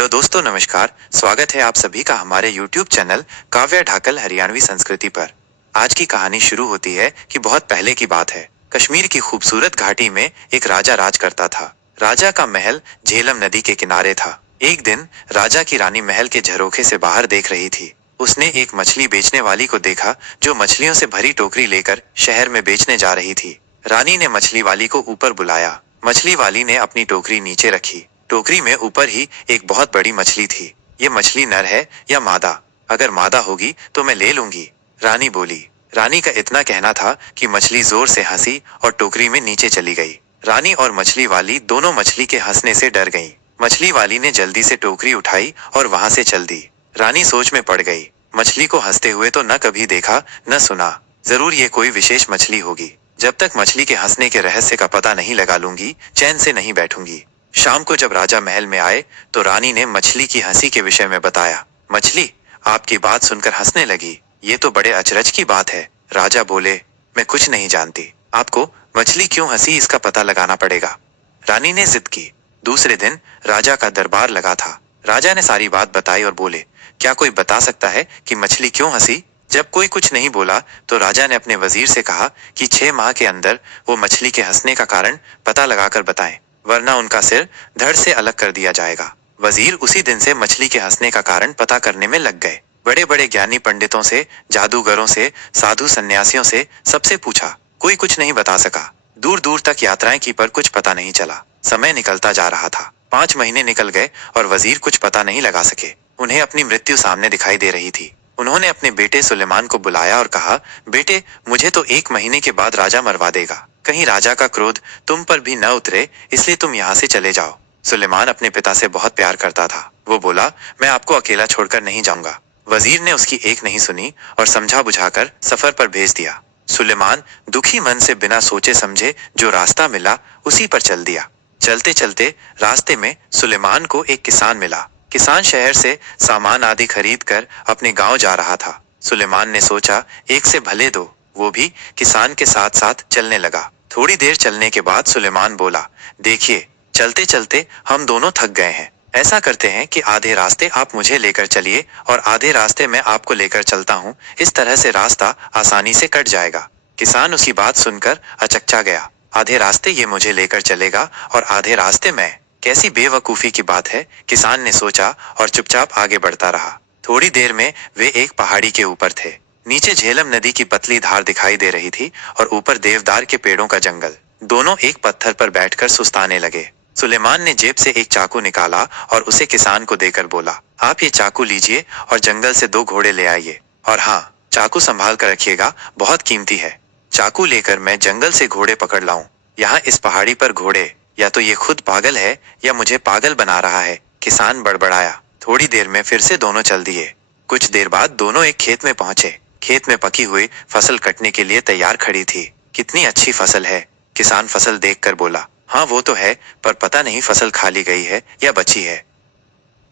Hello दोस्तों, नमस्कार। स्वागत है आप सभी का हमारे YouTube चैनल काव्य ढाकल हरियाणवी संस्कृति पर। आज की कहानी शुरू होती है कि बहुत पहले की बात है। कश्मीर की खूबसूरत घाटी में एक राजा राज करता था। राजा का महल झेलम नदी के किनारे था। एक दिन राजा की रानी महल के झरोखे से बाहर देख रही थी। उसने एक मछली बेचने वाली को देखा जो मछलियों से भरी टोकरी लेकर शहर में बेचने जा रही थी। रानी ने मछली वाली को ऊपर बुलाया। मछली वाली ने अपनी टोकरी नीचे रखी। टोकरी में ऊपर ही एक बहुत बड़ी मछली थी। ये मछली नर है या मादा? अगर मादा होगी तो मैं ले लूंगी, रानी बोली। रानी का इतना कहना था कि मछली जोर से हंसी और टोकरी में नीचे चली गई। रानी और मछली वाली दोनों मछली के हंसने से डर गईं। मछली वाली ने जल्दी से टोकरी उठाई और वहां से चल दी। रानी सोच में पड़ गई। मछली को हंसते हुए तो न कभी देखा न सुना। जरूर ये कोई विशेष मछली होगी। जब तक मछली के हंसने के रहस्य का पता नहीं लगा लूंगी, चैन से नहीं बैठूंगी। शाम को जब राजा महल में आए तो रानी ने मछली की हंसी के विषय में बताया। मछली आपकी बात सुनकर हंसने लगी। ये तो बड़े अचरज की बात है। राजा बोले, मैं कुछ नहीं जानती। आपको मछली क्यों हंसी इसका पता लगाना पड़ेगा। रानी ने जिद की। दूसरे दिन राजा का दरबार लगा था। राजा ने सारी बात बताई और बोले, क्या कोई बता सकता है कि मछली क्यों हंसी? जब कोई कुछ नहीं बोला तो राजा ने अपने वजीर से कहा कि 6 माह के अंदर वो मछली के हंसने का कारण पता लगाकर बताएं, वरना उनका सिर धड़ से अलग कर दिया जाएगा। वजीर उसी दिन से मछली के हंसने का कारण पता करने में लग गए। बड़े बड़े ज्ञानी पंडितों से, जादूगरों से, साधु सन्यासियों से, सबसे पूछा, कोई कुछ नहीं बता सका। दूर दूर तक यात्राएं की पर कुछ पता नहीं चला। समय निकलता जा रहा था। 5 महीने निकल गए और वजीर कुछ पता नहीं लगा सके। उन्हें अपनी मृत्यु सामने दिखाई दे रही थी। उन्होंने अपने बेटे सुलेमान को बुलाया और कहा, बेटे, मुझे तो 1 महीने के बाद राजा मरवा देगा। कहीं राजा का क्रोध तुम पर भी न उतरे, इसलिए तुम यहाँ से चले जाओ। सुलेमान अपने पिता से बहुत प्यार करता था। वो बोला, मैं आपको अकेला छोड़कर नहीं जाऊंगा। वजीर ने उसकी एक नहीं सुनी और समझा बुझाकर सफर पर भेज दिया। सुलेमान दुखी मन से बिना सोचे समझे जो रास्ता मिला उसी पर चल दिया। चलते चलते रास्ते में सुलेमान को एक किसान मिला। किसान शहर से सामान आदि खरीद कर अपने गांव जा रहा था। सुलेमान ने सोचा, एक से भले दो। वो भी किसान के साथ साथ चलने लगा। थोड़ी देर चलने के बाद सुलेमान बोला, देखिए, चलते चलते हम दोनों थक गए हैं। ऐसा करते हैं कि आधे रास्ते आप मुझे लेकर चलिए और आधे रास्ते मैं आपको लेकर चलता हूँ। इस तरह से रास्ता आसानी से कट जाएगा। किसान उसकी बात सुनकर अचकचा गया। आधे रास्ते ये मुझे लेकर चलेगा और आधे रास्ते मैं? कैसी बेवकूफी की बात है, किसान ने सोचा और चुपचाप आगे बढ़ता रहा। थोड़ी देर में वे एक पहाड़ी के ऊपर थे। नीचे झेलम नदी की पतली धार दिखाई दे रही थी और ऊपर देवदार के पेड़ों का जंगल। दोनों एक पत्थर पर बैठकर सुस्ताने लगे। सुलेमान ने जेब से एक चाकू निकाला और उसे किसान को देकर बोला, आप ये चाकू लीजिए और जंगल से 2 घोड़े ले आइए। और हाँ, चाकू संभाल कर रखिएगा, बहुत कीमती है। चाकू लेकर मैं जंगल से घोड़े पकड़ लाऊं। यहाँ इस पहाड़ी पर घोड़े, या तो ये खुद पागल है या मुझे पागल बना रहा है, किसान बड़बड़ाया। थोड़ी देर में फिर से दोनों चल दिए। कुछ देर बाद दोनों एक खेत में पहुंचे। खेत में पकी हुई फसल कटने के लिए तैयार खड़ी थी। कितनी अच्छी फसल है, किसान फसल देखकर बोला। हाँ वो तो है, पर पता नहीं फसल खा ली गई है या बची है।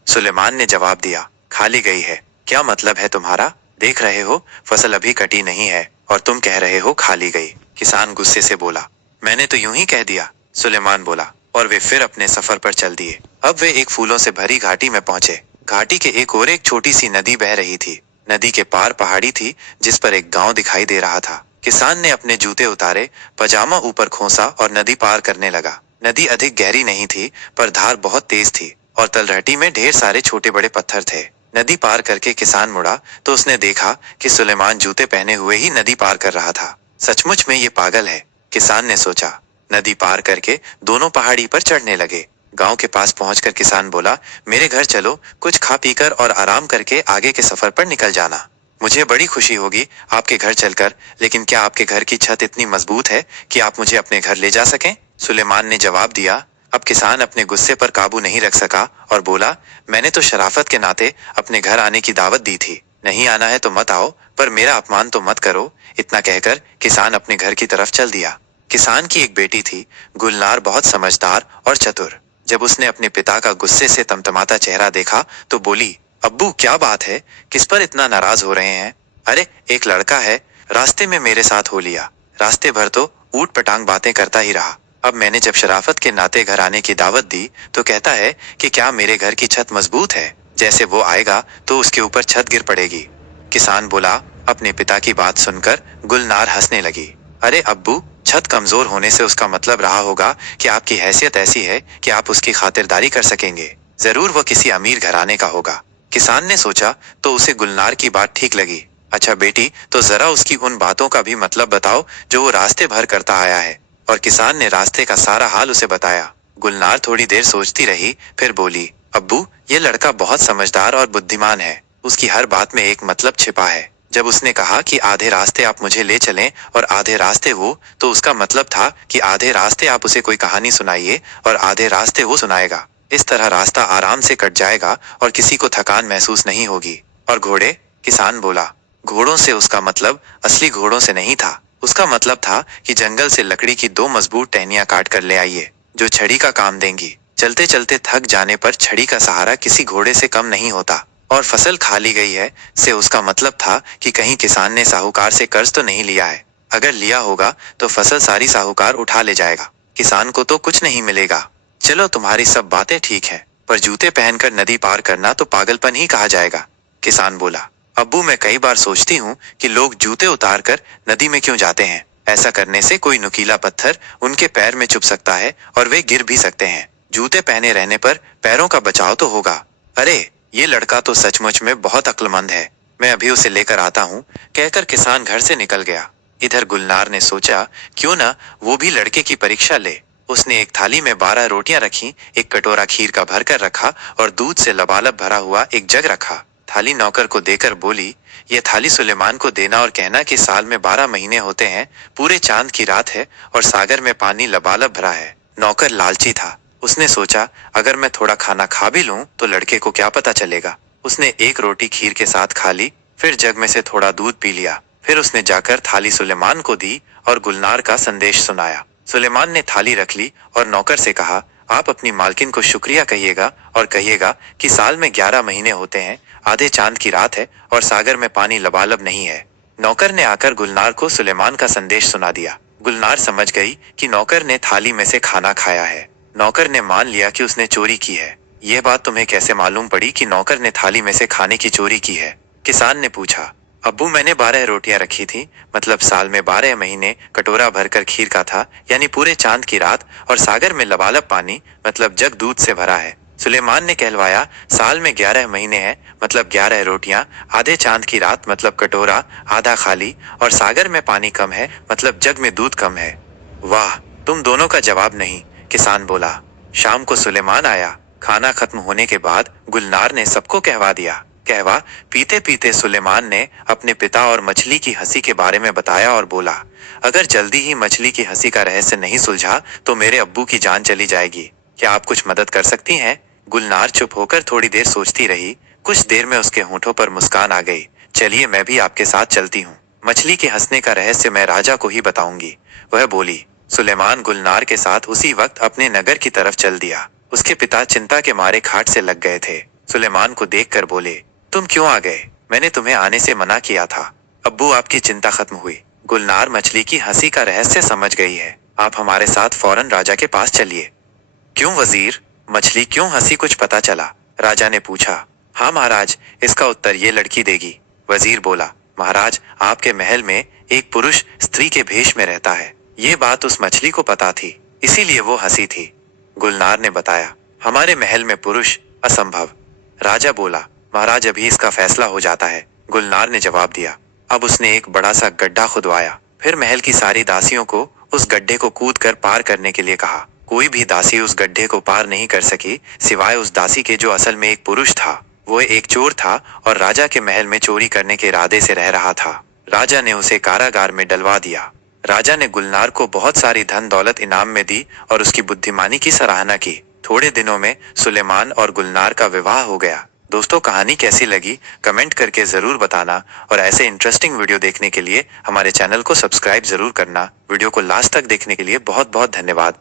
सुलेमान ने जवाब दिया, खा ली गई है। क्या मतलब है तुम्हारा? देख रहे हो फसल अभी कटी नहीं है और तुम कह रहे हो खा ली गई। किसान गुस्से से बोला, मैंने तो यूं ही कह दिया, सुलेमान बोला। और वे फिर अपने सफर पर चल दिए। अब वे एक फूलों से भरी घाटी में पहुंचे। घाटी के एक ओर एक छोटी सी नदी बह रही थी। नदी के पार पहाड़ी थी जिस पर एक गांव दिखाई दे रहा था। किसान ने अपने जूते उतारे, पजामा ऊपर खोसा और नदी पार करने लगा। नदी अधिक गहरी नहीं थी, पर धार बहुत तेज थी और तलहटी में ढेर सारे छोटे बड़े पत्थर थे। नदी पार करके किसान मुड़ा तो उसने देखा कि सुलेमान जूते पहने हुए ही नदी पार कर रहा था। सचमुच में ये पागल है, किसान ने सोचा। नदी पार करके दोनों पहाड़ी पर चढ़ने लगे। गांव के पास पहुंचकर किसान बोला, मेरे घर चलो, कुछ खा पीकर और आराम करके आगे के सफर पर निकल जाना। मुझे बड़ी खुशी होगी आपके घर चलकर, लेकिन क्या आपके घर की छत इतनी मजबूत है कि आप मुझे अपने घर ले जा सकें? सुलेमान ने जवाब दिया। अब किसान अपने गुस्से पर काबू नहीं रख सका और बोला, मैंने तो शराफत के नाते अपने घर आने की दावत दी थी। नहीं आना है तो मत आओ, पर मेरा अपमान तो मत करो। इतना कहकर किसान अपने घर की तरफ चल दिया। किसान की एक बेटी थी, गुलनार, बहुत समझदार और चतुर। जब उसने अपने पिता का गुस्से से तमतमाता चेहरा देखा तो बोली, अब्बू क्या बात है, किस पर इतना नाराज हो रहे हैं? अरे एक लड़का है, रास्ते में मेरे साथ हो लिया। रास्ते भर तो ऊट पटांग बातें करता ही रहा। अब मैंने जब शराफत के नाते घर आने की दावत दी तो कहता है कि क्या मेरे घर की छत मजबूत है, जैसे वो आएगा तो उसके ऊपर छत गिर पड़ेगी। किसान बोला। अपने पिता की बात सुनकर गुलनार हंसने लगी। अरे अब्बू, छत कमजोर होने से उसका मतलब रहा होगा कि आपकी हैसियत ऐसी है कि आप उसकी खातिरदारी कर सकेंगे। जरूर वो किसी अमीर घराने का होगा। किसान ने सोचा तो उसे गुलनार की बात ठीक लगी। अच्छा बेटी, तो जरा उसकी उन बातों का भी मतलब बताओ जो वो रास्ते भर करता आया है। और किसान ने रास्ते का सारा हाल उसे बताया। गुलनार थोड़ी देर सोचती रही, फिर बोली, अब्बू, ये लड़का बहुत समझदार और बुद्धिमान है। उसकी हर बात में एक मतलब छिपा है। जब उसने कहा कि आधे रास्ते आप मुझे ले चलें और आधे रास्ते वो, तो उसका मतलब था कि आधे रास्ते आप उसे कोई कहानी सुनाइए और आधे रास्ते वो सुनाएगा। इस तरह रास्ता आराम से कट जाएगा और किसी को थकान महसूस नहीं होगी। और घोड़े? किसान बोला। घोड़ों से उसका मतलब असली घोड़ों से नहीं था। उसका मतलब था कि जंगल से लकड़ी की 2 मजबूत टहनियां काट कर ले आइए, जो छड़ी का काम देंगी। चलते चलते थक जाने पर छड़ी का सहारा किसी घोड़े से कम नहीं होता। और फसल खा ली गई है से उसका मतलब था कि कहीं किसान ने साहूकार से कर्ज तो नहीं लिया है। अगर लिया होगा तो फसल सारी साहूकार उठा ले जाएगा। किसान को तो कुछ नहीं मिलेगा। चलो, तुम्हारी सब बातें ठीक हैं, पर जूते पहनकर नदी पार करना तो पागलपन ही कहा जाएगा। किसान बोला। अब्बू, मैं कई बार सोचती हूँ कि लोग जूते उतार कर नदी में क्यों जाते हैं। ऐसा करने से कोई नुकीला पत्थर उनके पैर में चुभ सकता है और वे गिर भी सकते हैं। जूते पहने रहने पर पैरों का बचाव तो होगा। अरे, ये लड़का तो सचमुच में बहुत अक्लमंद है। मैं अभी उसे लेकर आता हूँ, कहकर किसान घर से निकल गया। इधर गुलनार ने सोचा, क्यों ना वो भी लड़के की परीक्षा ले। उसने एक थाली में 12 रोटियां रखी, एक कटोरा खीर का भरकर रखा और दूध से लबालब भरा हुआ एक जग रखा। थाली नौकर को देकर बोली, ये थाली सुलेमान को देना और कहना कि साल में 12 महीने होते हैं, पूरे चांद की रात है और सागर में पानी लबालब भरा है। नौकर लालची था। उसने सोचा, अगर मैं थोड़ा खाना खा भी लूं तो लड़के को क्या पता चलेगा। उसने एक रोटी खीर के साथ खा ली, फिर जग में से थोड़ा दूध पी लिया। फिर उसने जाकर थाली सुलेमान को दी और गुलनार का संदेश सुनाया। सुलेमान ने थाली रख ली और नौकर से कहा, आप अपनी मालकिन को शुक्रिया कहिएगा और कहिएगा कि साल में 11 महीने होते हैं, आधे चांद की रात है और सागर में पानी लबालब नहीं है। नौकर ने आकर गुलनार को सुलेमान का संदेश सुना दिया। गुलनार समझ गई कि नौकर ने थाली में से खाना खाया है। नौकर ने मान लिया कि उसने चोरी की है। यह बात तुम्हें कैसे मालूम पड़ी कि नौकर ने थाली में से खाने की चोरी की है? किसान ने पूछा। अब्बू, मैंने 12 रोटियां रखी थी, मतलब साल में 12 महीने कटोरा भरकर खीर का था, यानी पूरे चांद की रात, और सागर में लबालब पानी, मतलब जग दूध से भरा है। सुलेमान ने कहलवाया, साल में 11 महीने हैं, मतलब 11 रोटियां, आधे चांद की रात, मतलब कटोरा आधा खाली, और सागर में पानी कम है, मतलब जग में दूध कम है। वाह, तुम दोनों का जवाब नहीं, किसान बोला। शाम को सुलेमान आया। खाना खत्म होने के बाद गुलनार ने सबको कहवा दिया। कहवा पीते पीते सुलेमान ने अपने पिता और मछली की हंसी के बारे में बताया और बोला, अगर जल्दी ही मछली की हंसी का रहस्य नहीं सुलझा तो मेरे अब्बू की जान चली जाएगी। क्या आप कुछ मदद कर सकती हैं? गुलनार चुप होकर थोड़ी देर सोचती रही। कुछ देर में उसके होठों पर मुस्कान आ गई। चलिए, मैं भी आपके साथ चलती हूँ। मछली के हंसने का रहस्य मैं राजा को ही बताऊंगी, वह बोली। सुलेमान गुलनार के साथ उसी वक्त अपने नगर की तरफ चल दिया। उसके पिता चिंता के मारे खाट से लग गए थे। सुलेमान को देखकर बोले, तुम क्यों आ गए? मैंने तुम्हें आने से मना किया था। अब्बू, आपकी चिंता खत्म हुई। गुलनार मछली की हंसी का रहस्य समझ गई है। आप हमारे साथ फौरन राजा के पास चलिए। क्यों वजीर? मछली क्यों हंसी, कुछ पता चला? राजा ने पूछा। हाँ महाराज, इसका उत्तर ये लड़की देगी। वजीर बोला। महाराज, आपके महल में एक पुरुष स्त्री के भेष में रहता है। ये बात उस मछली को पता थी, इसीलिए वो हंसी थी। गुलनार ने बताया। हमारे महल में पुरुष? असंभव। राजा बोला। महाराज, अभी इसका फैसला हो जाता है, गुलनार ने जवाब दिया। अब उसने एक बड़ा सा गड्ढा खुदवाया, फिर महल की सारी दासियों को उस गड्ढे को कूदकर पार करने के लिए कहा। कोई भी दासी उस गड्ढे को पार नहीं कर सकी, सिवाय उस दासी के जो असल में एक पुरुष था। वो एक चोर था और राजा के महल में चोरी करने के इरादे से रह रहा था। राजा ने उसे कारागार में डलवा दिया। राजा ने गुलनार को बहुत सारी धन दौलत इनाम में दी और उसकी बुद्धिमानी की सराहना की। थोड़े दिनों में सुलेमान और गुलनार का विवाह हो गया। दोस्तों, कहानी कैसी लगी कमेंट करके जरूर बताना और ऐसे इंटरेस्टिंग वीडियो देखने के लिए हमारे चैनल को सब्सक्राइब जरूर करना। वीडियो को लास्ट तक देखने के लिए बहुत बहुत धन्यवाद।